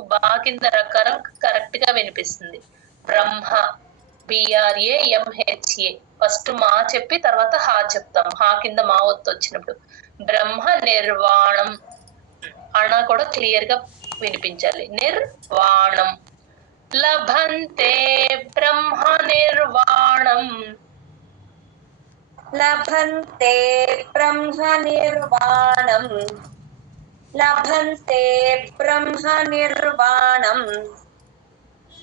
మీకు బా కింద రకారం కరెక్ట్ గా వినిపిస్తుంది. బ్రహ్మ, BRAMHA. ఫస్ట్ మా చెప్పి తర్వాత హా చెప్తాం. హా కింద మా ఒత్తు వచ్చినప్పుడు బ్రహ్మ నిర్వాణం అణ కూడా క్లియర్ గా వినిపించాలి. నిర్వాణం. లభంతే బ్రహ్మ నిర్వాణం. లభంతే బ్రహ్మ నిర్వాణం. లభంతే బ్రహ్మ నిర్వాణం.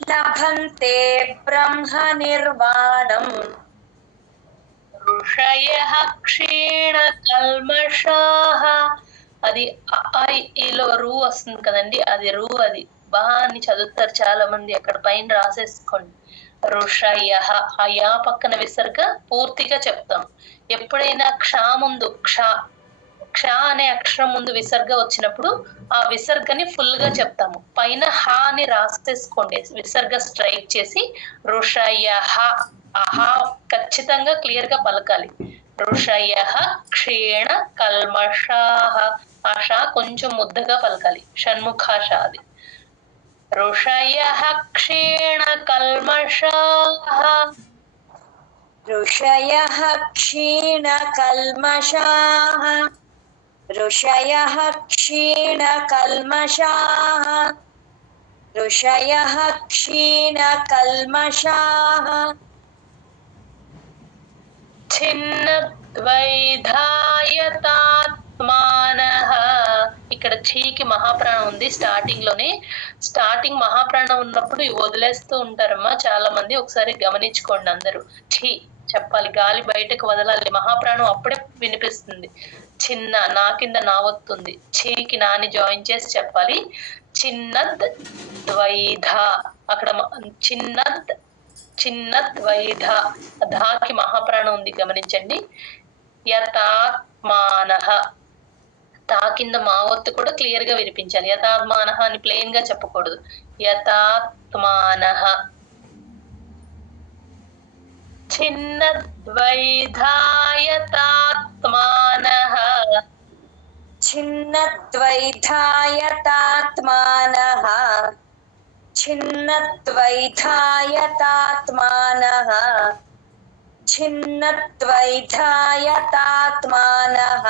లభంతే బ్రహ్మ నిర్వాణం. ఋషయః క్షీణ కల్మషాః. అది ఈలో రూ వస్తుంది కదండి, అది రూ. అది బా అని చదువుతారు చాలా మంది, అక్కడ పైన రాసేసుకోండి. ఋషయః. ఆ యా పక్కన విసర్గ పూర్తిగా చెప్తాం. ఎప్పుడైనా క్ష ముందు క్ష అనే అక్షరం ముందు విసర్గ వచ్చినప్పుడు ఆ విసర్గని ఫుల్ గా చెప్తాము. పైన హా అని రాసేసుకోండి, విసర్గ స్ట్రైక్ చేసి ఋషయః. ఆహా ఖచ్చితంగా క్లియర్ గా పలకాలి. ఋషయః క్షీణ కల్మషాః. ఆ షా కొంచెం ముద్దగా పలకాలి, షణ్ముఖాష అది. ఋషయః క్షీణ కల్మషాః. ఋషయః క్షీణ కల్మషాః. ఋషయః క్షీణ కల్మషాః. ఋషయః క్షీణ కల్మషాః. ఛిన్నద్వైధాయతాత్మానః. ఇక్కడ ఛీకి మహాప్రాణం ఉంది స్టార్టింగ్ లోనే. స్టార్టింగ్ మహాప్రాణం ఉన్నప్పుడు వదిలేస్తూ ఉంటారమ్మా చాలా మంది, ఒకసారి గమనించుకోండి అందరూ. ఛీ చెప్పాలి, గాలి బయటకు వదలాలి, మహాప్రాణం అప్పుడే వినిపిస్తుంది. చిన్న నా కింద నా వస్తుంది, ఛీకి నాని జాయిన్ చేసి చెప్పాలి. చిన్నద్ ద్వైధ. అక్కడ చిన్నద్వైధ, ధాకి మహాప్రాణం ఉంది గమనించండి. యతాత్మానః. తా కింద మా ఒత్తు కూడా క్లియర్ గా వినిపించాలి. యతాత్మానః అని ప్లెయిన్ గా చెప్పకూడదు. యతాత్మానః. ఛిన్నద్వైధాయతాత్మానః. ఛిన్నద్వైధాయతాత్మానః. ఛిన్నద్వైధాయతాత్మానః. ఛిన్నద్వైధాయతాత్మానః.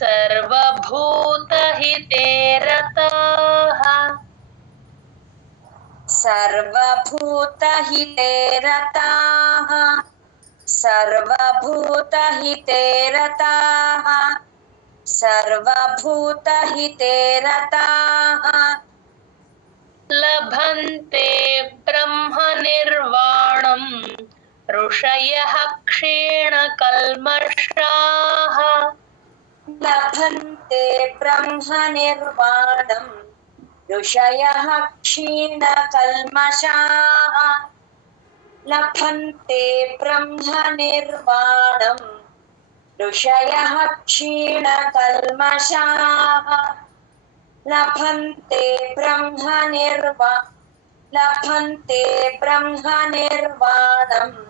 సర్వభూతహితే రతాః. సర్వభూతహితే రతాః. సర్వభూతహితే రతాః. సర్వభూతహితే రతాః. లభంతే బ్రహ్మ నిర్వాణం. ఋషయః క్షీణ కల్మషాః. లభంతే బ్రహ్మ నిర్వాణం. ఋషయః క్షీణ కల్మషాః. లభంతే బ్రహ్మ నిర్వాణం. ఋషయః క్షీణ కల్మషాః. లభంతే బ్రహ్మ లభంతే బ్రహ్మ నిర్వాణం.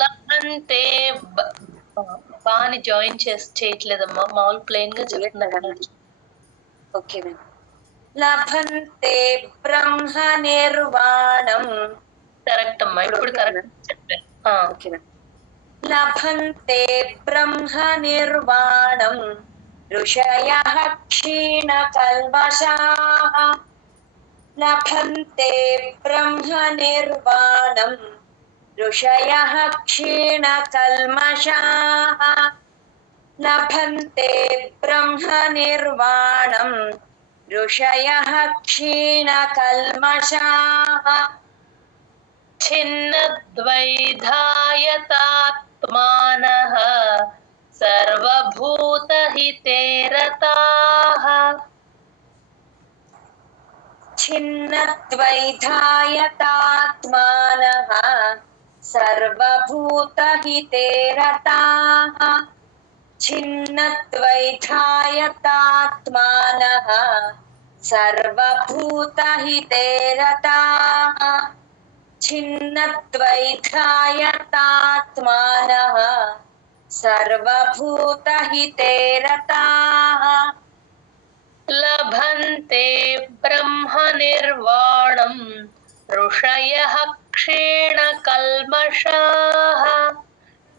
లభంతే బాని జాయిన్ చేయట్లేదమ్మా, మామూలు ప్లెయిన్ గా చెప్తున్నారు. Okay ma'am. లభంతే బ్రహ్మ నిర్వాణం. కరెక్ట్ అమ్మా, ఇప్పుడు కరెక్ట్ చెప్పారు. లభంతే బ్రహ్మ నిర్వాణం. ఋషయః క్షీణ కల్మషాః. లభంతే బ్రహ్మ నిర్వాణం. ఋషయః క్షీణ కల్మషాః. లభంతే బ్రహ్మ నిర్వాణం. ఋషయః క్షీణ కల్మషాః. ఛిన్నద్వైధాయతాత్మానః. సర్వభూతహితే రతాః. ఛిన్నద్వైధాయతాత్మానః. సర్వభూతహితే రతాః. ఛిన్నద్వైధాయతాత్మానః. సర్వభూతహితే రతాః. ఛిన్నద్వైధాయతాత్మానః. సర్వభూతహితే రతాః. निर्वाणं ऋषयः क्षीणकल्मषाः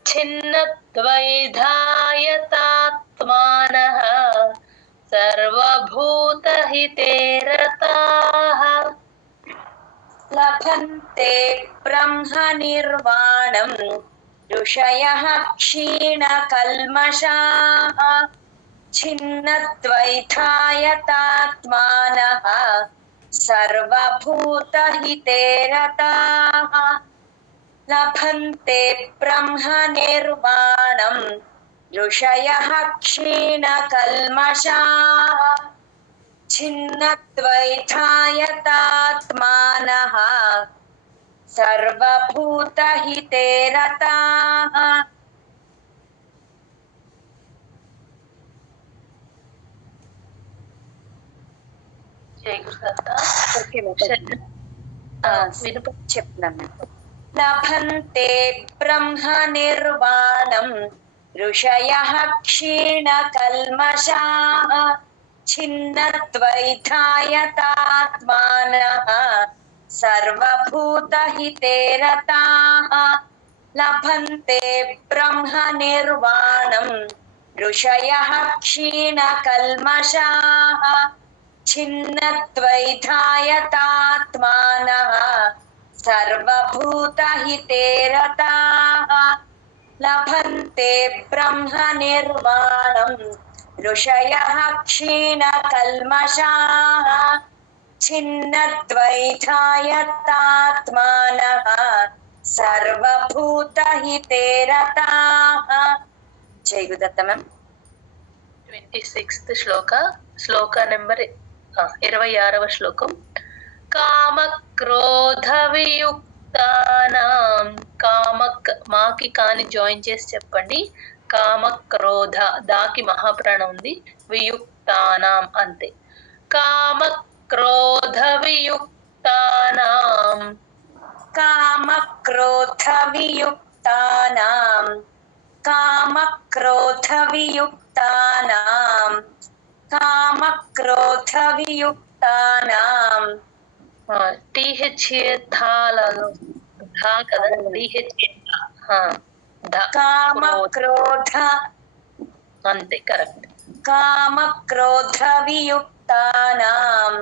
छिन्नद्वैधायतात्मानः सर्वभूतहिते रताः लभन्ते ब्रह्मनिर्वाणं ऋषयः क्षीणकल्मषाः छिन्नद्वैधायतात्मानः सर्वभूतहिते रताः लभन्ते ब्रह्मनिर्वाणं ऋषयः क्षीणकल्मषाः छिन्नद्वैधायतात्मानः सर्वभूतहिते रताः చెప్తున్నాను లభంతే బ్రహ్మనిర్వాణం ఋషయः క్షీణకల్మషాः छिन्नद्वैधायतात्मानः सर्वभूतहिते रताः लभन्ते ब्रह्मनिर्वाणं ऋषयः क्षीणकल्मषाः छिन्नद्वैधायतात्मानः सर्वभूतहिते रताः लभन्ते ब्रह्मनिर्वाणं ऋषयः क्षीणकल्मषाः छिन्नद्वैधायतात्मानः सर्वभूतहिते रताः जय गुरुदत्त मैम 26th శ్లోక నెంబర్ 26వ శ్లోకం కామక్రోధవియుక్తానాం మాకి కాని జాయిన్ చేసి చెప్పండి కామక్రోధ దాకి మహాప్రాణం ఉంది వియుక్తానాం అంతే కామక్రోధవియుక్తానాం కామక్రోధవియుక్తానాం కామక్రోధవియుక్తానాం కామక్రోధవియుక్తానాం టీహెచ్ థాలలో ధా కదా టీహెచ్ కామక్రోధ అంతే కరెక్ట్ కామక్రోధవియుక్తానాం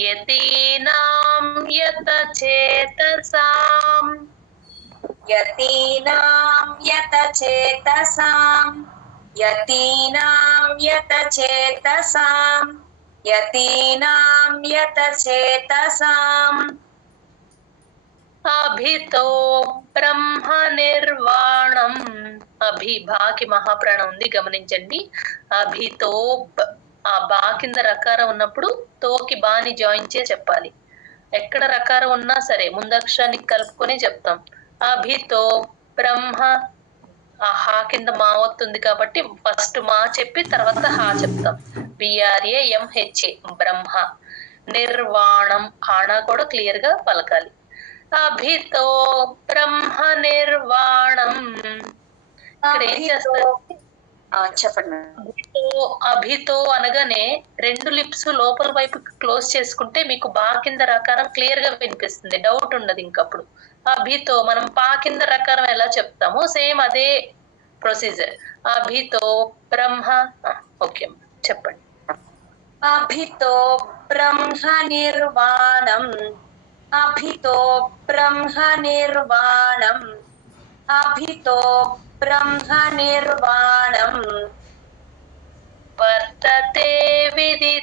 యతీనాం యతచేతసాం యతీనాం యతచేతసాం యతీనాం యతచేతసాం యతీనాం యతచేతసాం అభితో బ్రహ్మ నిర్వాణం అభి బాకి మహాప్రాణం ఉంది గమనించండి అభితో ఆ బా కింద రకారం ఉన్నప్పుడు తోకి బాని జాయిన్ చేసి చెప్పాలి ఎక్కడ రకారం ఉన్నా సరే ముందక్షరానికి కలుపుకొని చెప్తాం అభితో బ్రహ్మ ఆ హా కింద మా వస్తుంది కాబట్టి ఫస్ట్ మా చెప్పి తర్వాత హా చెప్తాం BRAMHA బ్రహ్మ నిర్వాణం ఆణ కూడా క్లియర్ గా పలకాలి అభితో బ్రహ్మ నిర్వాణం ఇక్కడ ఏం చేస్తారు చెప్పండి అభితో అనగానే రెండు లిప్స్ లోపల వైపు క్లోజ్ చేసుకుంటే మీకు బా కింద రకారం క్లియర్ గా వినిపిస్తుంది డౌట్ ఉండదు ఇంకప్పుడు అభితో మనం పా కింద రకారం ఎలా చెప్తామో సేమ్ అదే ప్రొసీజర్ అభితో బ్రహ్మ ఓకే చెప్పండి అభితో బ్రహ్మ నిర్వాణం అభితో బ్రహ్మ నిర్వాణం అభితో బ్రహ్మ నిర్వాణం వర్తతే విదితాత్మనాం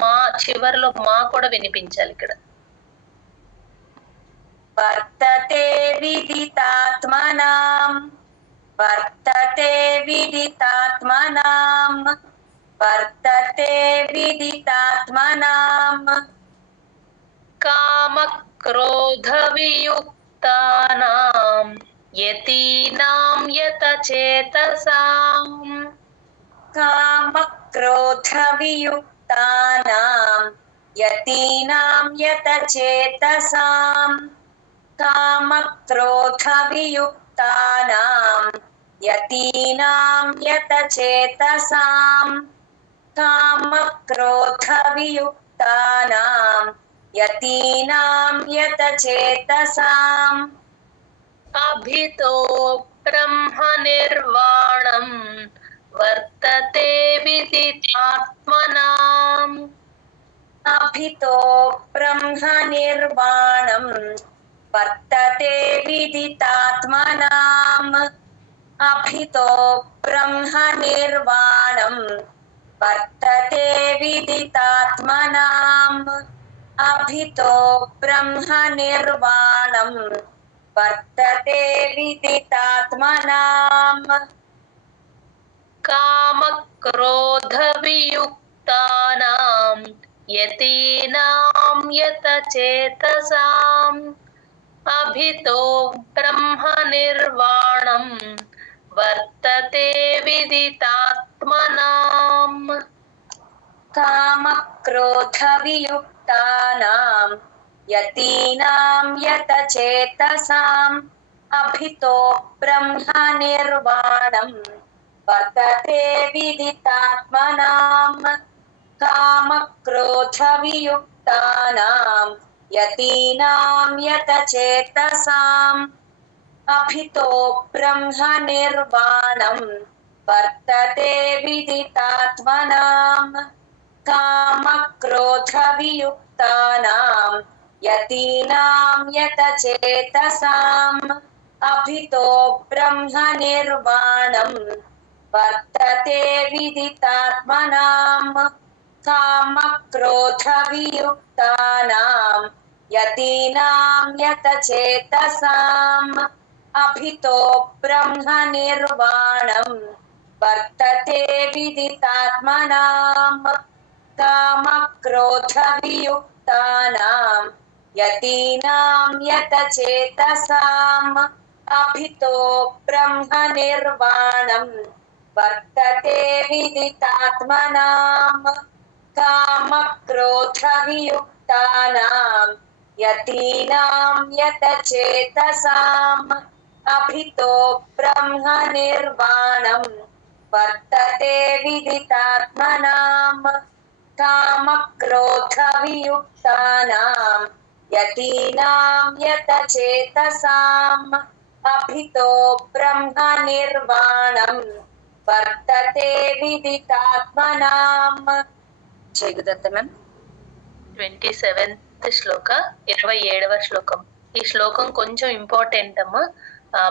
మా చివరిలో మా కూడా వినిపించాలి ఇక్కడ వర్తతే విదితాత్మనాం వర్తతే విదితాత్మనాం వర్తతే విదితాత్మనాం కామక్రోధవియుక్తానాం యతీనాం యతచేతసాం కామక్రోధవియుక్తానాం యతీనాం యతచేతసాం కామక్రోధవియుక్తానాం యతీనాం యతచేతసాం कामक्रोधवियुक्तानां यतीनां यतचेतसाम् अभितो ब्रह्म निर्वाणं वर्तते विदितात्मनाम् अभितो ब्रह्मनिर्वाणं वर्तते विदितात्मनाम् अभितो ब्रह्मनिर्वाणं वर्तते विदितात्मनाम् अभितो ब्रह्मनिर्वाणं वर्तते विदितात्मनाम् कामक्रोधवियुक्तानां यतीनां यतचेतसाम् अभितो ब्रह्मनिर्वाणं वर्तते विदितात्मनाम् कामक्रोधवियुक्तानां यतीनां यतचेतसाम् अभितो ब्रह्मनिर्वाणं वर्तते विदितात्मनाम् कामक्रोधवियुक्तानां यतीनां यतचेतसाम् अभितो ब्रह्मनिर्वाणं वर्तते विदितात्मनाम् कामक्रोधवियुक्तानां यतीनां यतचेतसाम् अभितो ब्रह्मनिर्वाणं वर्तते विदितात्मनाम् कामक्रोधवियुक्तानां यतीनां यतचेतसाम् अभितो ब्रह्मनिर्वाणं वर्तते विदितात्मनाम् कामक्रोधवियुक्तानां यतीनां यतचेतसाम् अभितो ब्रह्मनिर्वाणं वर्तते विदितात्मनाम् कामक्रोधवियुक्तानां यतीनां यतचेतसाम् अभितो ब्रह्मनिर्वाणं वर्तते विदितात्मनाम् कामक्रोधवियुक्तानां यतीनां यतचेतसाम् अभितो ब्रह्मनिर्वाणं वर्तते विदितात्मनाम् जय गुरुदत्त मैम 27th శ్లోక 27వ శ్లోకం. ఈ శ్లోకం కొంచెం ఇంపార్టెంట్ అమ్మా.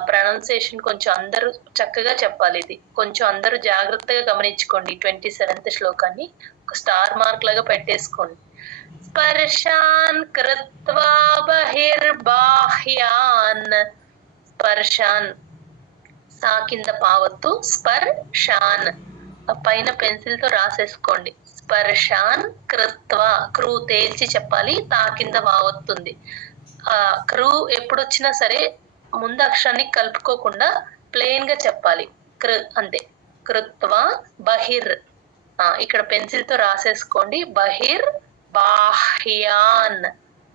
ప్రొనౌన్సియేషన్ కొంచెం అందరూ చక్కగా చెప్పాలి. ఇది కొంచెం అందరూ జాగ్రత్తగా గమనించుకోండి. 27th శ్లోకాన్ని ఒక స్టార్ మార్క్ లాగా పెట్టేసుకోండి. స్పర్శాన్ కృత్వా బహిర్బాహ్యాన్. స్పర్శాన్ సా కింద పావత్తు, స్పర్శాన్ పైన పెన్సిల్ తో రాసేసుకోండి. స్పర్శాన్ కృత్వా, క్రూ తేల్చి చెప్పాలి, తా కింద వావత్తుంది. క్రూ ఎప్పుడొచ్చినా సరే ముందు అక్షరాన్ని కలుపుకోకుండా ప్లెయిన్ గా చెప్పాలి. కృ అంతే. కృత్వా బహిర్, ఇక్కడ పెన్సిల్ తో రాసేసుకోండి. బహిర్ బాహ్యాన్.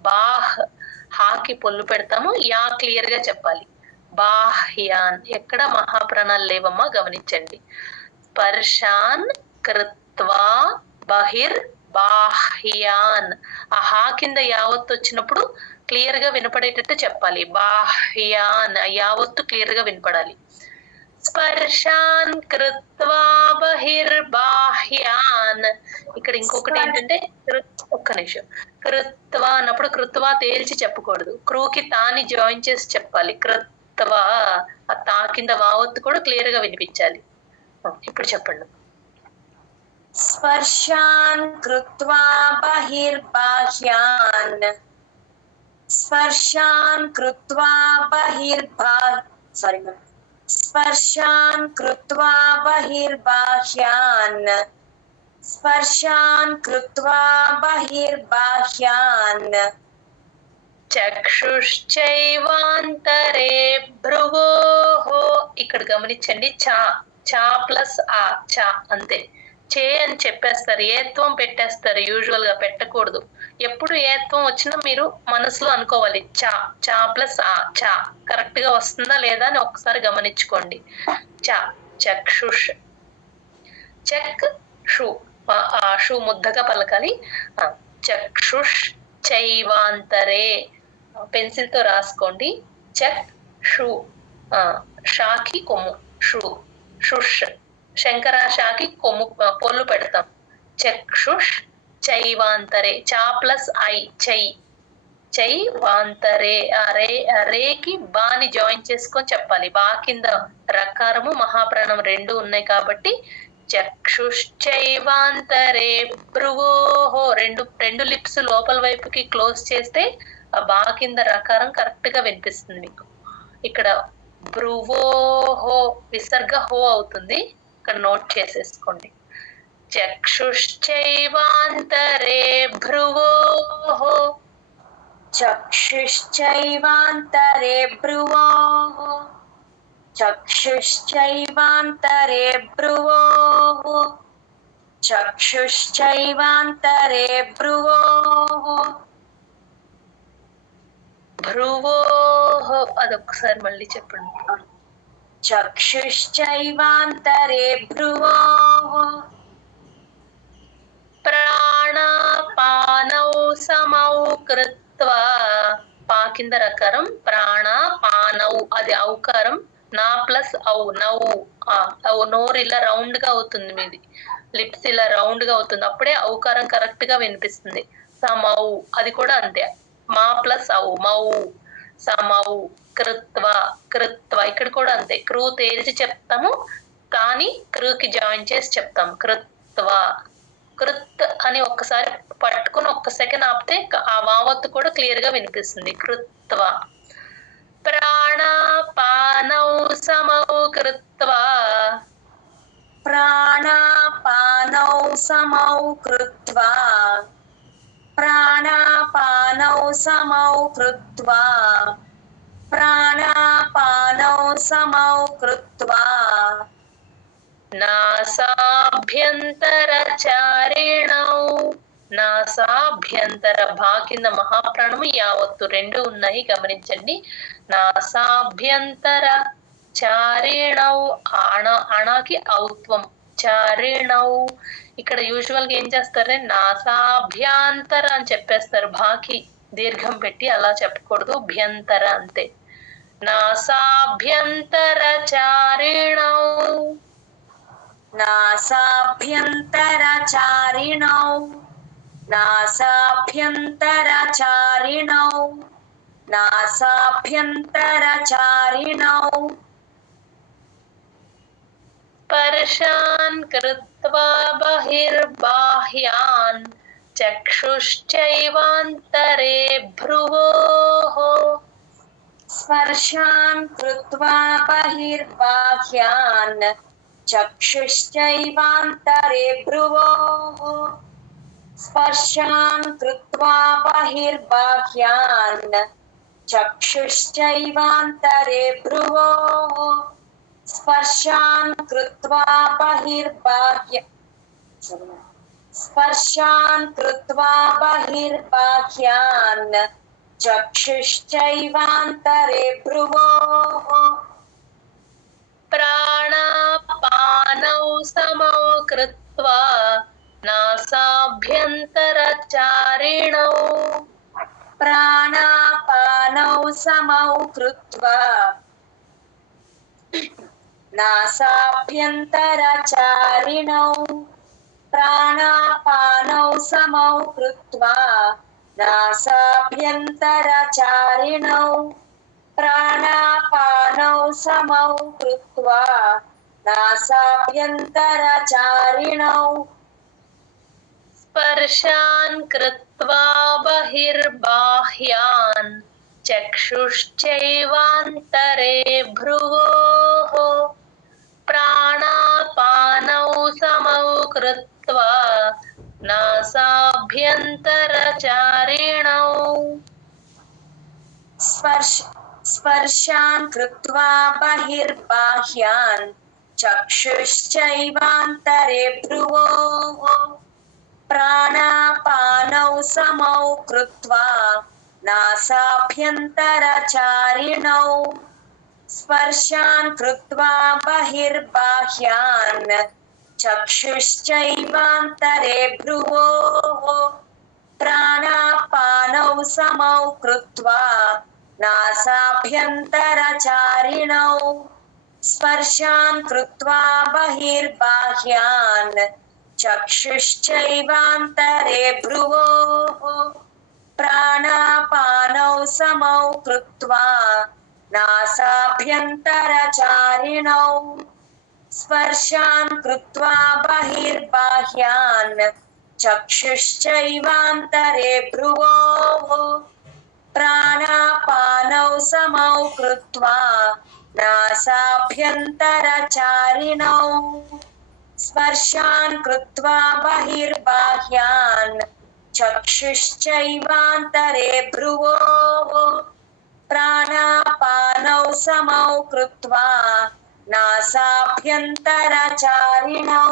బాహ్, హాకి పొల్లు పెడతాము, యా క్లియర్ గా చెప్పాలి. బాహ్యాన్, ఎక్కడ మహాప్రాణాలు లేవమ్మా, గమనించండి. స్పర్శాన్ కృత్వా బహిర్ బాహ్యాన్. ఆ హా కింద యావత్తు వచ్చినప్పుడు క్లియర్ గా వినపడేటట్టు చెప్పాలి. బాహ్యాన్, యావత్తు క్లియర్ గా వినపడాలి. స్పర్శాన్ కృత్వా బహిర్బాహ్యాన్. ఇక్కడ ఇంకొకటి ఏంటంటే, ఒక్క నిమిషం, కృత్వా అన్నప్పుడు కృత్వా తేల్చి చెప్పకూడదు, క్రూకి తాని జాయిన్ చేసి చెప్పాలి. కృత్వా, ఆ తా కింద వావత్తు కూడా క్లియర్ గా వినిపించాలి. ఇప్పుడు చెప్పండి. స్పర్శాన్ కృత్వా బహిర్బాహ్యాన్. స్పర్శాన్ కృత్వా స్పర్శాన్ కృత్వా బహిర్బాహ్యాన్. స్పర్శాన్ కృత్వా బహిర్బాహ్యాన్. చక్షుశ్చైవాంతరే భ్రువోః. ఇక్కడ గమనించండి, చా, చా ప్లస్ ఆ, చా అంతే. చే అని చెప్పేస్తారు, ఏత్వం పెట్టేస్తారు. యూజువల్ గా పెట్టకూడదు. ఎప్పుడు ఏత్వం వచ్చినా మీరు మనసులో అనుకోవాలి, చా, చా ప్లస్ ఆ, చా. కరెక్ట్ గా వస్తుందా లేదా అని ఒకసారి గమనించుకోండి. చా, చక్షుష్, చక్ షు. షు ముద్దగా పలకాలి. చక్షుష్ చైవాంతరే పెన్సిల్ తో రాసుకోండి. చక్ షు షాకి కొమ్ము షు షుష్. శంకరాషాకి కొమ్ము పొల్లు పెడతాం. చక్షుష్ చైవాంతరే చా ప్లస్ ఐ చై చై వాంతరే. రేకి బాని జాయిన్ చేసుకొని చెప్పాలి. బా కింద రకారము మహాప్రాణం రెండు ఉన్నాయి కాబట్టి చక్షుశ్చైవాంతరే భ్రువోహో రెండు లిప్స్ లోపల వైపుకి క్లోజ్ చేస్తే ఆ బా కింద రకారం కరెక్ట్ గా వినిపిస్తుంది మీకు. ఇక్కడ భ్రువోహో విసర్గ హో అవుతుంది, ఇక్కడ నోట్ చేసేసుకోండి. చక్షుశ్చైవాంతరే భ్రువోహో చక్షుశ్చైవాంతరే భ్రువోః చక్షుశ్చైవాంతరే భ్రువోః చక్షుశ్చైవాంతరే భ్రువోః. భ్రువోహో అదొకసారి మళ్ళీ చెప్పండి. చక్షుశ్చైవాంతరే భ్రువోః. ప్రాణాపానౌ సమౌ కృత్వా పా కింద రకారం ప్రాణాపానౌ అది ఔకారం. నా ప్లస్ ఔ నౌ నోరు ఇలా రౌండ్ గా అవుతుంది, మీది లిప్స్ ఇలా రౌండ్ గా అవుతుంది, అప్పుడే ఔకారం కరెక్ట్ గా వినిపిస్తుంది. సమౌ అది కూడా అంతే, మా ప్లస్ ఔ మౌ సమౌ కృత్వా కృత్వా ఇక్కడ కూడా అంతే. క్రూ తేల్చి చెప్తాము కానీ క్రూకి జాయిన్ చేసి చెప్తాము. కృత్వా కృత్ అని ఒక్కసారి పట్టుకుని ఒక్క సెకండ్ ఆపితే ఆ వావత్తు కూడా క్లియర్ గా వినిపిస్తుంది. కృత్వా. ప్రాణాపానౌ సమౌ కృత్వా ప్రాణాపానౌ సమౌ కృత్వా ప్రాణాపానౌ సమౌ కృత్వా ప్రాణాపానౌ సమౌ కృత్వా నాసాభ్యంతరచారిణౌ నాసాభ్యంతర భా కింద మహాప్రాణము యావత్తు రెండు ఉన్నాయి గమనించండి. నాసాభ్యంతర చారిణౌ అణాకి ఔత్వం చారిణౌ. ఇక్కడ యూజువల్ గా ఏం చేస్తారంటే నాసాభ్యాంతర అని చెప్పేస్తారు, భాకి దీర్ఘం పెట్టి అలా చెప్పకూడదు, భ్యంతర అంతే. నాసాభ్యంతర చారిణౌ నాసాభ్యంతరచారిణౌ నాసాభ్యంతరచారిణౌ నాసాభ్యంతరచారిణౌ. స్పర్శాన్ కృత్వా బహిర్బాహ్యాన్ చక్షుశ్చైవాంతరే భ్రువోః స్పర్శాన్ కృత్వా బహిర్బాహ్యాన్ చక్షుశ్చైవాంతరే భ్రువోః స్పర్శాన్ కృత్వా బహిర్బాహ్యాన్ చక్షుశ్చైవాంతరే భ్రువోః స్పర్శాన్ కృత్వా స్పర్శాన్ కృత్వా బహిర్బాహ్యాన్ చక్షుశ్చైవాంతరే భ్రువోః. ప్రాణాపానౌ సమౌ కృత్వా నాసాభ్యంతరచారిణౌ ప్రాణాపానౌ సమౌ కృత్వా నాసాభ్యంతరచారిణౌ ప్రాణాపానౌ సమౌ కృత్వా నాసాభ్యంతరచారిణౌ ప్రాణాపానౌ సమౌ కృత్వా నాసాభ్యంతరచారిణౌ. స్పర్శాన్ కృత్వా బహిర్బాహ్యాన్ చక్షుశ్చైవాంతరే భ్రువోః ప్రాణాపానౌ సమౌ కృత్వా నాసాభ్యంతరచారిణౌ. స్పర్శాన్ కృత్వా బహిర్బాహ్యాన్ చక్షుశ్చైవాంతరే భ్రువోః ప్రాణాపానౌ సమౌ కృత్వా నాసాభ్యంతరచారిణౌ. స్పర్శాన్ కృత్వా బహిర్బాహ్యాన్ चक्षुश्चैवान्तरे भ्रुवोः प्राणापानौ समौ कृत्वा नासाभ्यन्तरचारिणौ स्पर्शान् कृत्वा बहिर्बाह्यान् चक्षुश्चैवान्तरे भ्रुवोः प्राणापानौ समौ कृत्वा नासाभ्यन्तरचारिणौ स्पर्शान् कृत्वा बहिर्बाह्यान् चक्षुश्चैवान्तरे भ्रुवोः प्राणापानौ समौ कृत्वा नासाभ्यन्तरचारिणौ स्पर्शान् कृत्वा बहिर्बाह्यान् चक्षुश्चैवान्तरे भ्रुवोः प्राणापानौ समौ कृत्वा नासाभ्यन्तरचारिणौ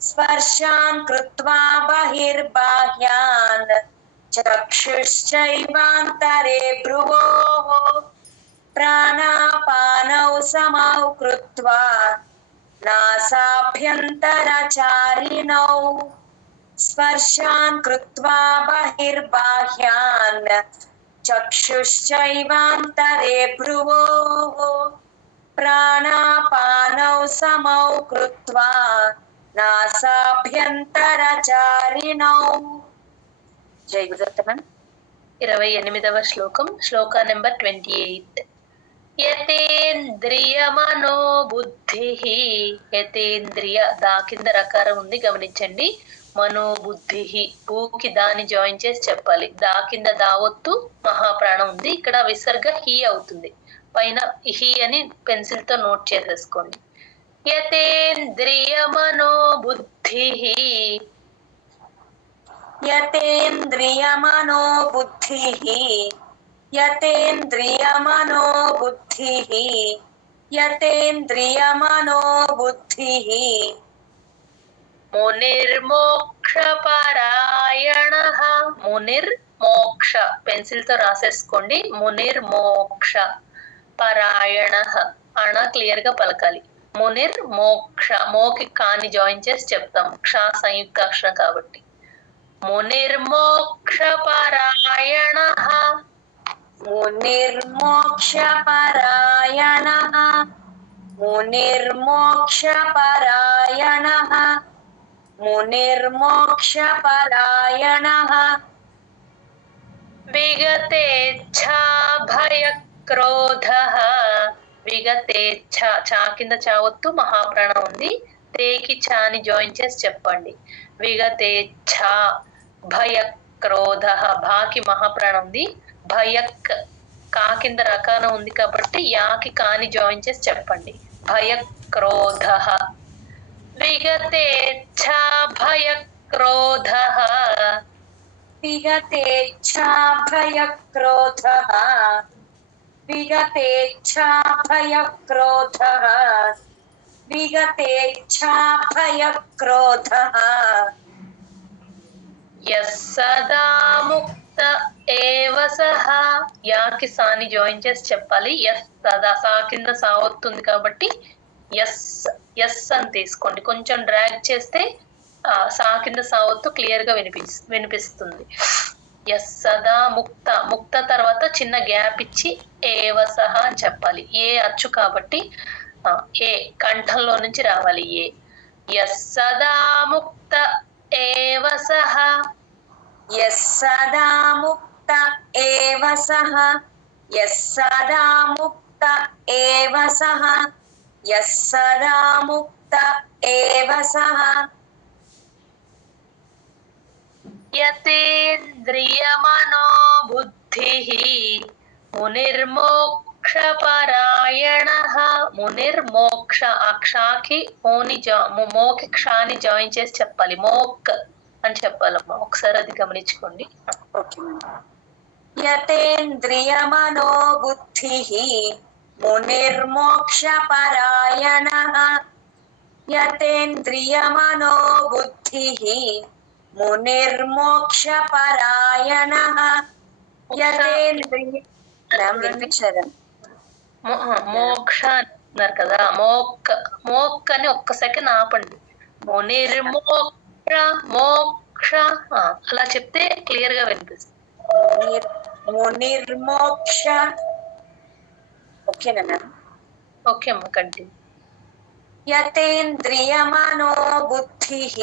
स्पर्शान् कृत्वा बहिर्बाह्यान् चक्षुश्चैवान्तरे भ्रुवोः प्राणापानौ समौ कृत्वा नासाभ्यन्तरचारिणौ स्पर्शान् कृत्वा बहिर्बाह्यान् चक्षुश्चैवान्तरे भ्रुवोः प्राणापानौ समौ कृत्वा नासाभ्यन्तरचारिणौ. जय गुरुदत्तमन्. 28వ శ్లోకం. శ్లోక నెంబర్ 28. యతేంద్రియమనో బుద్ధి. యతేంద్రియ దా కింద రకారం ఉంది గమనించండి. మనోబుద్ధి ఊకి దాని జాయిన్ చేసి చెప్పాలి. దా కింద దావొత్తు మహాప్రాణం ఉంది. ఇక్కడ విసర్గ హీ అవుతుంది. పైన హీ అని పెన్సిల్ తో నోట్ చేసేసుకోండి. యతేంద్రియ మనోబుద్ధి. యతేంద్రియమనో బుద్ధిః యతేంద్రియమనో బుద్ధిః యతేంద్రియమనో బుద్ధిః మునిర్మోక్షపరాయణః. మునిర్మోక్ష పెన్సిల్ తో రాసేసుకోండి. మునిర్మోక్ష పరాయణః అణ క్లియర్ గా పలకాలి. మునిర్మోక్ష మోకి కాని జాయిన్ చేసి చెప్తాం. క్ష సంయుక్తాక్షరం కాబట్టి. మునిర్మోక్షపరాయణః. మునిర్మోక్షపరాయణః మునిర్మోక్షపరాయణః మునిర్మోక్షపరాయణః విగతేచ్ఛా భయక్రోధః. విగతేచ్ఛ చా కింద చావొత్తు మహాప్రాణం ఉంది. తేకి చాని జాయిన్ చేసి చెప్పండి. విగతేచ్ఛ భయక్రోధ. భాకి మహాప్రాణం ఉంది. భయక్ కా కింద రకారం ఉంది కాబట్టి యాకి కాని జాయిన్ చేసి చెప్పండి. భయక్రోధ. విగతేచ్ఛ భయక్రోధః. విగతేచ్ఛా భయక్రోధః విగతేచ్ఛా భయక్రోధః విగతేచ్ఛా భయక్రోధః యస్సదా ముక్త ఏవ సహ. యాకి సాని జాయిన్ చేసి చెప్పాలి. యస్ సదా సా కింద సా వస్తుంది కాబట్టి యస్ యస్ అని తీసుకోండి. కొంచెం డ్రాగ్ చేస్తే సా కింద సా వత్తు క్లియర్ గా వినిపిస్తుంది. యస్ సదా ముక్త. ముక్త తర్వాత చిన్న గ్యాప్ ఇచ్చి ఏవ సహ అని చెప్పాలి. ఏ అచ్చు కాబట్టి ఏ కంఠంలో నుంచి రావాలి. ఏ యస్ సదా ముక్త ఏవ సహ. యస్సదా ముక్త ఏవ సహ యస్సదా ముక్త ఏవ సహ యస్సదా ముక్త ఏవ సహ యతేంద్రియమనోబుద్ధిః మునిర్మోక్షపరాయణః. మునిర్మోక్ష అక్షాకి మోకి క్షాని జాయిన్ చేసి చెప్పాలి. మోక్ అని చెప్పాలమ్మా. ఒకసారి అది గమనించుకోండి. యతేంద్రియమనోబుద్ధిః మునిర్మోక్షపరాయణః యతేంద్రియమనోబుద్ధిః మునిర్మోక్షపరాయణః మోక్ష అన్నారు కదా. మోక్ మోక్ అని ఒక్క సెకండ్ ఆపండి. మునిర్మోక్ష మోక్ష అలా చెప్తే క్లియర్ గా వినిపిస్తుంది. మునిర్మోక్ష. ఓకేనా మ్యామ్? ఓకే అమ్మ, కంటిన్యూ. యతేంద్రియ మనోబుద్ధిః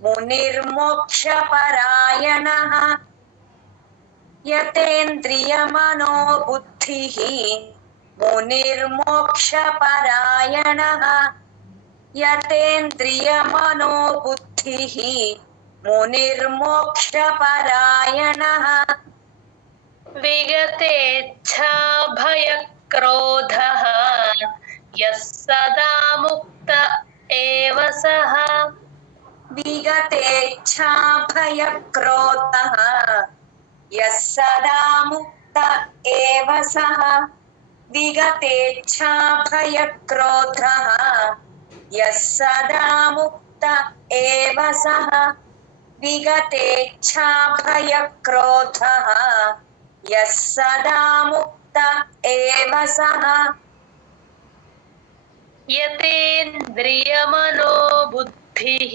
మునిర్మోక్ష పరాయణః. యతేంద్రియ మనోబుద్ధిః మునిర్మోక్ష పరాయణః. యతేంద్రియ మనోబుద్ధిః మునిర్మోక్ష పరాయణః. విగతేచ్ఛా భయక్రోధః యః సదా ముక్త ఏవ సః. విగతేచ్ఛా భయక్రోధః యః సదా ముక్త ఏవ సః. విగతేచ్ఛా భయక్రోధః యః సదా ముక్త ఏవ సః. విగతేచ్ఛా భయక్రోధః యః సదా ముక్త ఏవ సః. యతేంద్రియమనోబుద్ధిః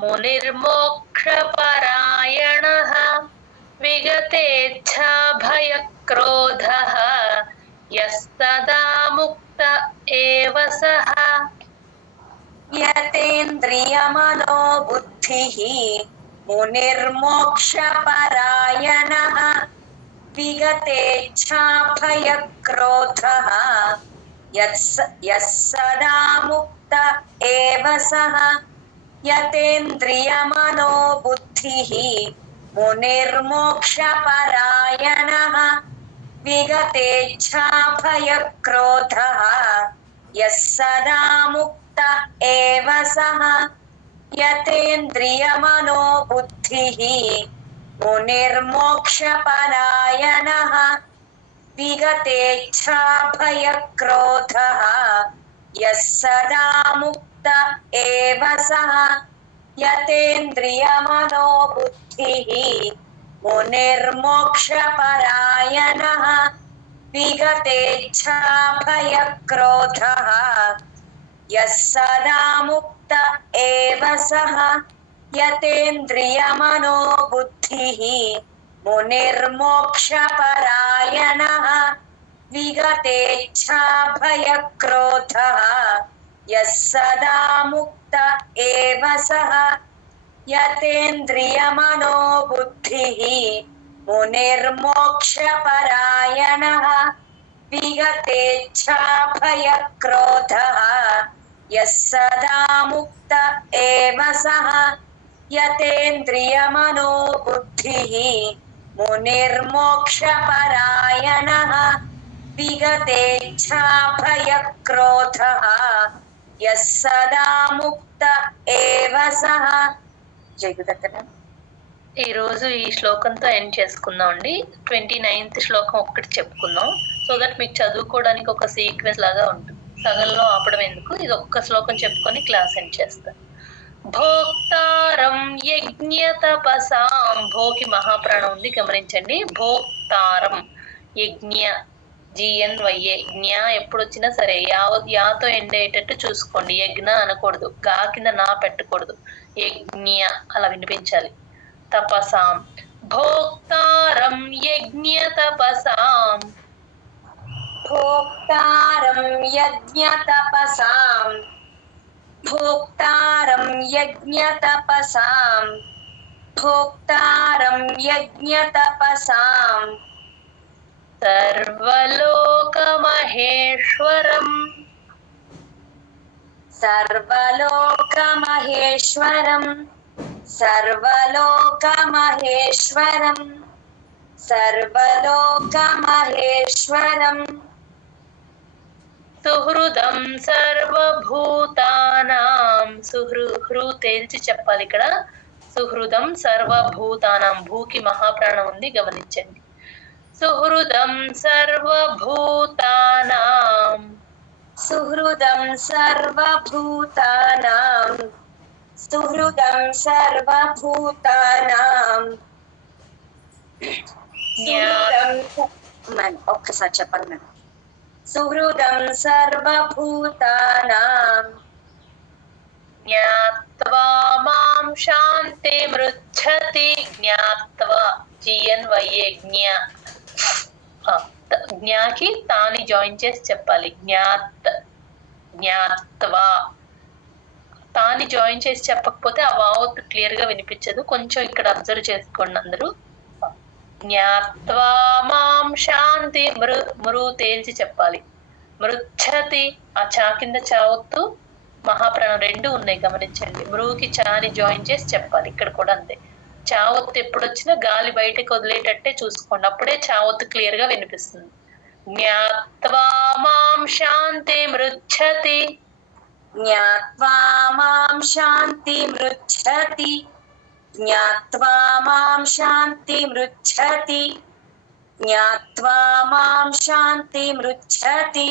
మునిర్మోక్షపరాయణః. విగతేచ్ఛా భయక్రోధః యః సదా ముక్త ఏవ సః. యతేంద్రియ మనోబుద్ధిః మునిర్మోక్షపరాయణః. విగతేచ్ఛా భయక్రోధః యః సదా ముక్త ఏవ సః. యతేంద్రియ మనోబుద్ధిః మునిర్మోక్షపరాయణః. విగతేచ్ఛా భయక్రోధః యః సదా ముక్త ఏవ సః. యతేంద్రియ మనోబుద్ధిః మునిర్మోక్షపరాయణః. విగతేచ్ఛా భయక్రోధః యః సదా ముక్త ఏవ సః. యతేంద్రియ మనోబుద్ధిః మునిర్మోక్షపరాయణః. విగతేచ్ఛా భయక్రోధః యః సదా ముక్త ఏవ సః. యతేంద్రియ మనోబుద్ధిః మునిర్మోక్షపరాయణః. విగతేచ్ఛా భయక్రోధః యః సదా ముక్త ఏవ సః. యతేంద్రియ మనోబుద్ధిః మునిర్మోక్షపరాయణః. విగతేచ్ఛా భయక్రోధః యః సదా ముక్త ఏవ సః. యతేంద్రియ మనోబుద్ధిః మునిర్మోక్షపరాయణః. విగతేచ్ఛా భయక్రోధః యః సదా ముక్త ఏవ సః. జై గురుదత్త. ఈ రోజు ఈ శ్లోకంతో ఎండ్ చేసుకుందాం అండి. 29th శ్లోకం ఒక్కటి చెప్పుకుందాం, సో దట్ మీకు చదువుకోవడానికి ఒక సీక్వెన్స్ లాగా ఉంటుంది. సగంలో ఆపడం ఎందుకు, ఇది ఒక్క శ్లోకం చెప్పుకొని క్లాస్ ఎండ్ చేస్తాం. భోక్తారం యజ్ఞ తపసాం. భోకి మహాప్రాణం ఉంది, గమనించండి. భోక్తారం యజ్ఞ, GNYA, జ్ఞ ఎప్పుడు వచ్చినా సరే యాతో ఎండేటట్టు చూసుకోండి. యజ్ఞ అనకూడదు, గా కింద నా పెట్టకూడదు, యజ్ఞ అలా వినిపించాలి. తపసాం, భోక్తారం యజ్ఞ తపసాం. భోక్తారం యజ్ఞ తపసాం. భోక్తారం యజ్ఞ తపసాం. భోక్తారం యజ్ఞ తపసాం. సర్వలోకమహేశ్వరం. సర్వలోకమహేశ్వరం. సర్వలోకమహేశ్వరం. సర్వలోకమహేశ్వరం. సుహృదం సర్వభూతానాం. హృ తేల్చి చెప్పాలి ఇక్కడ. సుహృదం సర్వభూతానాం, భూకి మహాప్రాణం ఉంది, గమనించండి. సుహృదం సర్వభూతానాం. సుహృదం సర్వభూతానాం. సుహృదం సర్వభూతానాం. ఒక్కసారి చెప్పండి మేడం. సుహృదం సర్వభూతానాం. జ్ఞాత శాంతి మృచ్చతి జ్ఞాత్వా GNYA జ్ఞా జ్ఞాకి తాని జాయిన్ చేసి చెప్పాలి జ్ఞాత్వా తాని జాయిన్ చేసి చెప్పకపోతే ఆ వావత్ క్లియర్ గా వినిపించదు కొంచెం ఇక్కడ అబ్జర్వ్ చేసుకోండి అందరూ జ్ఞాత్వా మాం శాంతి మృ తేల్చి చెప్పాలి మృచ్చతి ఆ చా కింద చావత్తు మహాప్రాణం రెండు ఉన్నాయి గమనించండి మృకి చాని జాయిన్ చేసి చెప్పాలి ఇక్కడ కూడా అంతే చావత్తు ఎప్పుడు వచ్చినా గాలి బయటకు వదిలేటట్టే చూసుకోండి అప్పుడే చావత్తు క్లియర్ గా వినిపిస్తుంది జ్ఞాత్వా మాం శాంతి మృచ్చతి జ్ఞాత్వా మాం శాంతి మృచ్చతి జ్ఞాత్వా మాం శాంతి మృచ్చతి జ్ఞాత్వా మాం శాంతి మృచ్చతి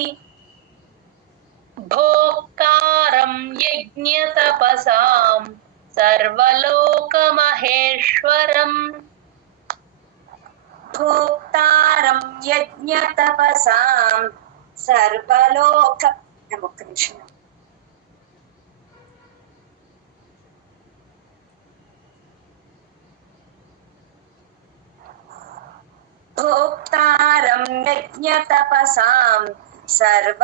భోక్తారం యజ్ఞతపసాం సర్వలోకమహేశ్వరం భోక్తారం యజ్ఞతపసాం సర్వలోక ఒక్క నిమిషం భోక్తారం యజ్ఞతపసాం సర్వలోకమహేశ్వరం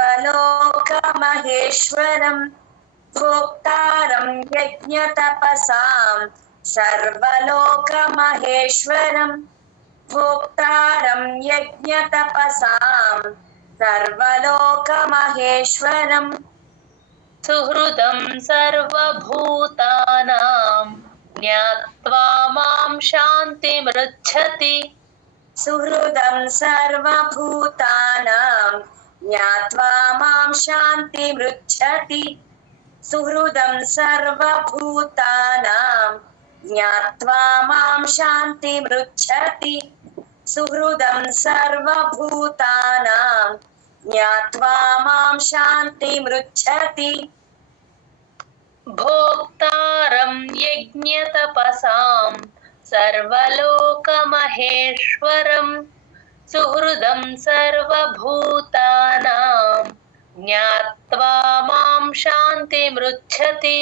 భోక్తారం యజ్ఞతపసాం సర్వలోకమహేశ్వరం భోక్తారం యజ్ఞతపసాం సర్వలోకమహేశ్వరం సుహృదం సర్వభూతానాం జ్ఞాత్వా మాం శాంతిమృచ్చతి సుహృదం సర్వభూతానాం జ్ఞాత్వా మాం శాంతిమృచ్చతి సుహృదం సర్వభూతానాం జ్ఞాత్వా మాం శాంతిమృచ్చతి సుహృదం సర్వభూతానాం జ్ఞాత్వా మాం శాంతిమృచ్చతి భోక్తారం యజ్ఞతపసాం సర్వలోకమహేశ్వరం సుహృదం సర్వభూతానాం జ్ఞాత్వా మాం శాంతిమృచ్చతి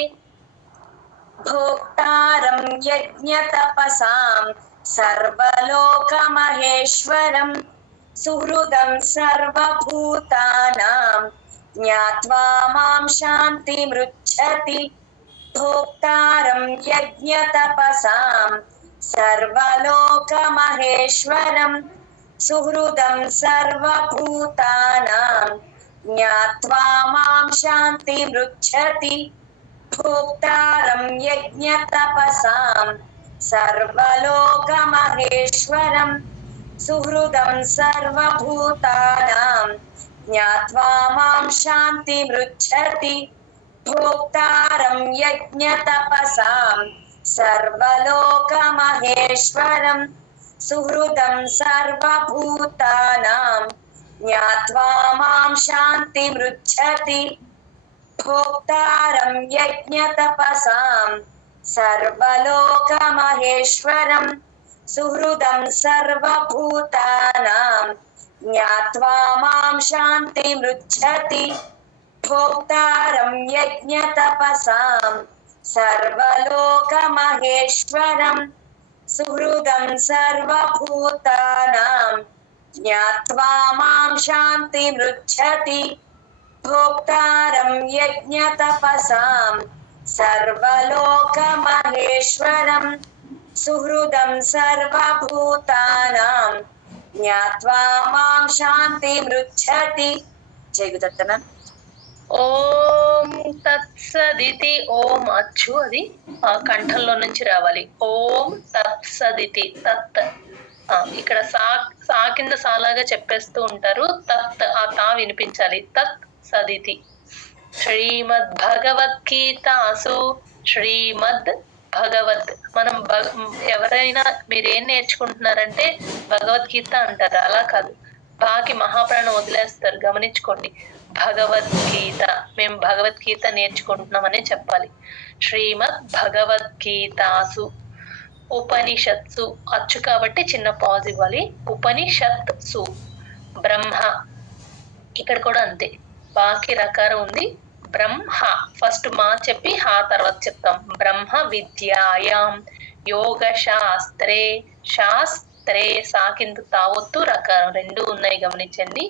భోక్తారం యజ్ఞతపసాం సర్వలోకమహేశ్వరం సుహృదం సర్వభూతానాం జ్ఞాత్వా మాం శాంతిమృచ్చతి భోక్తారం యజ్ఞతపసాం సర్వలోకమహేశ్వరం సుహృదం సర్వభూతానాం జ్ఞాత్వా మాం శాంతిమృచ్చతి భోక్తారం యజ్ఞతపసాం సర్వలోకమహేశ్వరం సుహృదం సర్వభూతానాం జ్ఞాత్వా మాం శాంతిమృచ్చతి భోక్తారం యజ్ఞతపసాం సర్వలోకమహేశ్వరం సుహృదం సర్వభూతానాం జ్ఞాత్వా మాం శాంతిమృచ్చతి భోక్తారం యజ్ఞతపసాం సర్వలోకమహేశ్వరం సుహృదం సర్వభూతానాం జ్ఞాత్వా మాం శాంతిమృచ్చతి భోక్తారం యజ్ఞతపసాం సర్వలోకమహేశ్వరం సుహృదం సర్వభూతానాం జ్ఞాత్వా మాం శాంతిమృచ్చతి భోక్తారం యజ్ఞతపసాం సర్వలోకమహేశ్వరం సుహృదం సర్వభూతానాం జ్ఞాత్వా మాం శాంతిమృచ్చతి. జై గురుదత్తన. ఓం తత్సదితి. ఓం అచ్చు అది ఆ కంఠంలో నుంచి రావాలి. ఓం తత్సదితి. తత్ ఇక్కడ సా కింద సాలాగా చెప్పేస్తూ ఉంటారు. తత్ ఆ తా వినిపించాలి. తత్ సదితి. శ్రీమద్ భగవద్గీతాసు శ్రీమద్ భగవత్ మనం ఎవరైనా మీరేం నేర్చుకుంటున్నారంటే భగవద్గీత అంటారు. అలా కాదు, బాకి మహాప్రాణం వదిలేస్తారు. గమనించుకోండి. భగవద్గీత, మేము భగవద్గీత నేర్చుకుంటున్నామనే చెప్పాలి. శ్రీమద్ భగవద్గీతాసు. ఉపనిషత్సు అచ్చు కాబట్టి చిన్న పాజ్ ఇవ్వాలి. ఉపనిషత్సు. బ్రహ్మ ఇక్కడ కూడా అంతే, బాకి రకారం ఉంది. బ్రహ్మ ఫస్ట్ మా చెప్పి హా తర్వాత చెప్తాం. బ్రహ్మ విద్యాయాం యోగ శాస్త్రే, శాస్త్రే సా కింద తావొత్తు రకారం రెండు ఉన్నాయి గమనించండి.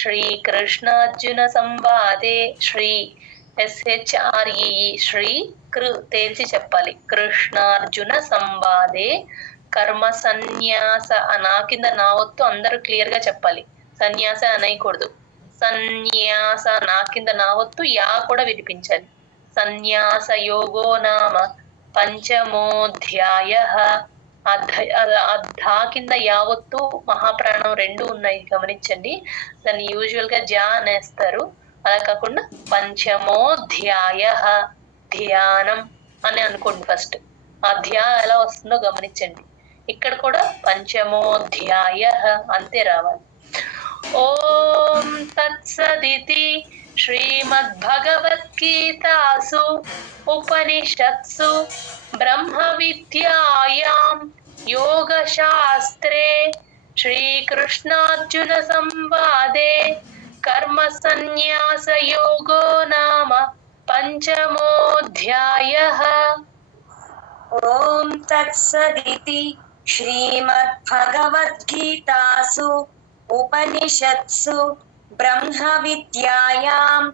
శ్రీకృష్ణార్జున సంవాదే, శ్రీ SHRE శ్రీ కృ తేల్చి చెప్పాలి. కృష్ణార్జున సంవాదే కర్మ సన్యాస నా కింద నా వత్తు అందరూ క్లియర్ గా చెప్పాలి. సన్యాస అనేయకూడదు. సన్యాస నా కింద నా వత్తు యా కూడా వినిపించాలి. సన్యాస యోగో నామ పంచమోధ్యాయ. ధా కింద యావత్తు మహాప్రాణం రెండు ఉన్నాయి గమనించండి. దాన్ని యూజువల్ గా జా అనేస్తారు, అలా కాకుండా పంచమోధ్యాయ ధ్యానం అని అనుకోండి. ఫస్ట్ ఆ ధ్యా ఎలా వస్తుందో గమనించండి. ఇక్కడ కూడా పంచమోధ్యాయ అంతే రావాలి. ఓం తత్సదితి శ్రీమద్భగవద్గీతాసు ఉపనిషత్సు బ్రహ్మ విద్యాయాం యోగశాస్త్రే శ్రీకృష్ణార్జున సంవాదే కర్మ సన్యాస యోగో నామ పంచమోధ్యాయః. ఓం తత్సదితి శ్రీమద్భగవద్గీతాసు ఉపనిషత్సు బ్రహ్మ విద్యాయాం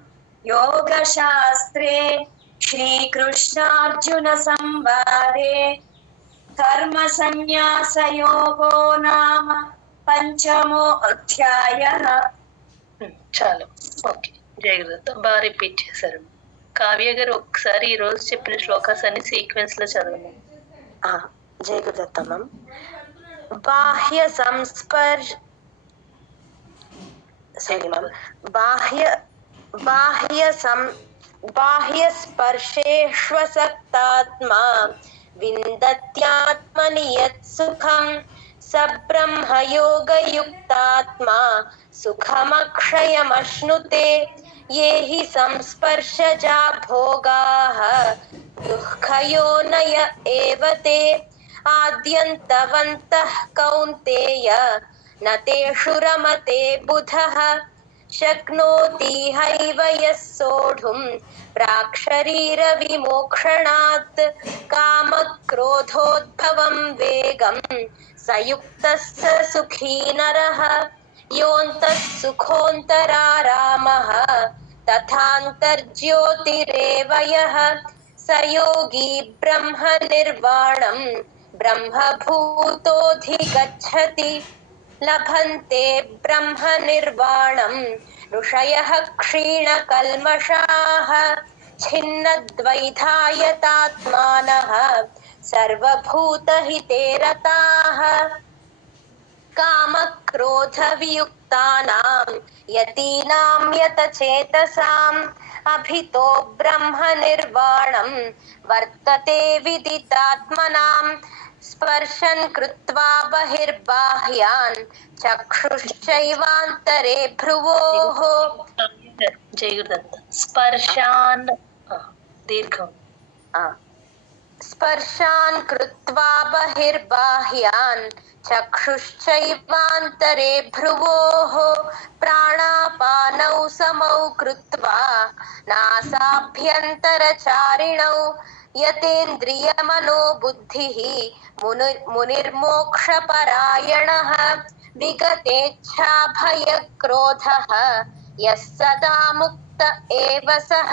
యోగశాస్త్రే శ్రీకృష్ణార్జున సంవాదే కర్మ సన్యాస యోగో నామ పంచమో అధ్యాయః. చాలు, ఓకే. జయగురుదత్త బాగా రిపీట్ చేశారు. కావ్య గారు ఒకసారి ఈ రోజు చెప్పిన శ్లోకాస్ అన్ని సీక్వెన్స్ లో చదవండి. జయగురుదత్తమం. బాహ్య సంస్పర్శ బాహ్య స్పర్శేష్వసక్తాత్మా విందత్యాత్మని యత్ సుఖం స బ్రహ్మయోగయుక్తాత్మా సుఖమక్షయమశ్నుతే. ఏ హి సంస్పర్శజా భోగాః దుఃఖయోనయ ఏవ తే. ఆద్యంతవంతః కౌంతేయ న తేషు రమతే బుధః. శక్నోతి హైవ యః సోఢుం ప్రాక్శరీర విమోక్షణాత్. కామక్రోధోద్భవం వేగం సయుక్తః స సుఖీ నరః. యోऽन्तः సుఖోऽन्तరారామः తథాంతర్జ్యోతిరేవ యః. స యోగి బ్రహ్మ నిర్వాణం బ్రహ్మభూతోऽధిగచ్చతి. లభంతే బ్రహ్మ నిర్వాణం ఋషయః క్షీణకల్మషాః. ఛిన్నద్వైధాయతాత్మానః సర్వభూతహితే రతాః. కామక్రోధవియుక్తానాం యతీనాం యతచేతసాం అభితో బ్రహ్మ నిర్వాణం వర్తతే విదితాత్మనాం. స్పర్శన్ కృత్వా బహిర్బాహ్యాన్ చక్షుశ్చైవాంతరే భ్రువోః. జయగురుదత్త స్పర్శాన్ దీర్ఘం. స్పర్శాన్ కృత్వా బహిర్బాహ్యాన్ చక్షుశ్చైవాంతరే భ్రువోః. ప్రాణాపానౌ సమౌ కృత్వా నాసాభ్యంతరచారిణౌ యతేంద్రియమనో బుద్ధిః మునిర్మోక్షపరాయణః. విగతేచ్ఛాభయక్రోధః యః సదా ముక్త ఏవ సః.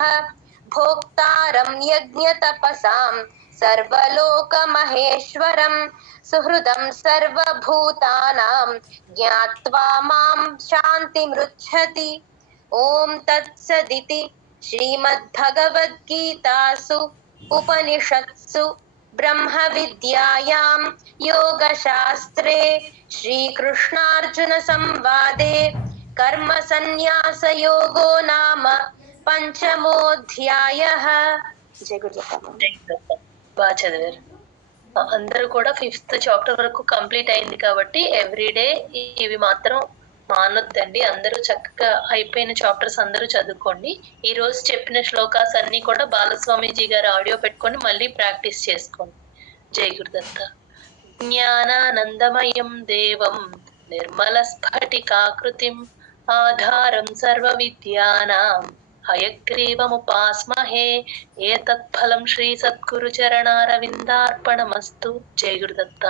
భోక్తారం యజ్ఞతపసాం సర్వలోకమహేశ్వరం. సుహృదం సర్వభూతానాం జ్ఞాత్వా మాం శాంతిమృచ్చతి. ఓం తత్సదితి శ్రీమద్భగవద్గీతాసు ఉపనిషత్సు బ్రహ్మ విద్యాయాం యోగశాస్త్రే శ్రీకృష్ణార్జున సంవాదే కర్మ సన్యాస యోగో నామ పంచమోధ్యాయః. జయ గురుదత్త. బాగా చదివారు. అందరూ కూడా 5th చాప్టర్ వరకు కంప్లీట్ అయింది కాబట్టి ఎవ్రీడే ఇవి మాత్రం మానొద్దండి. అందరూ చక్కగా అయిపోయిన చాప్టర్స్ అందరూ చదువుకోండి. ఈ రోజు చెప్పిన శ్లోకాస్ అన్ని కూడా బాలస్వామీజీ గారు ఆడియో పెట్టుకొని మళ్ళీ ప్రాక్టీస్ చేసుకోండి. జై గురుదత్త. జ్ఞానానందమయం దేవం నిర్మల స్ఫటికాకృతిం ఆధారం సర్వ విద్యానాం హయగ్రీవముపాస్మహే ఏతత్ఫలం శ్రీ సద్గురు చరణారవిందార్పణమస్తు. జై గురుదత్త.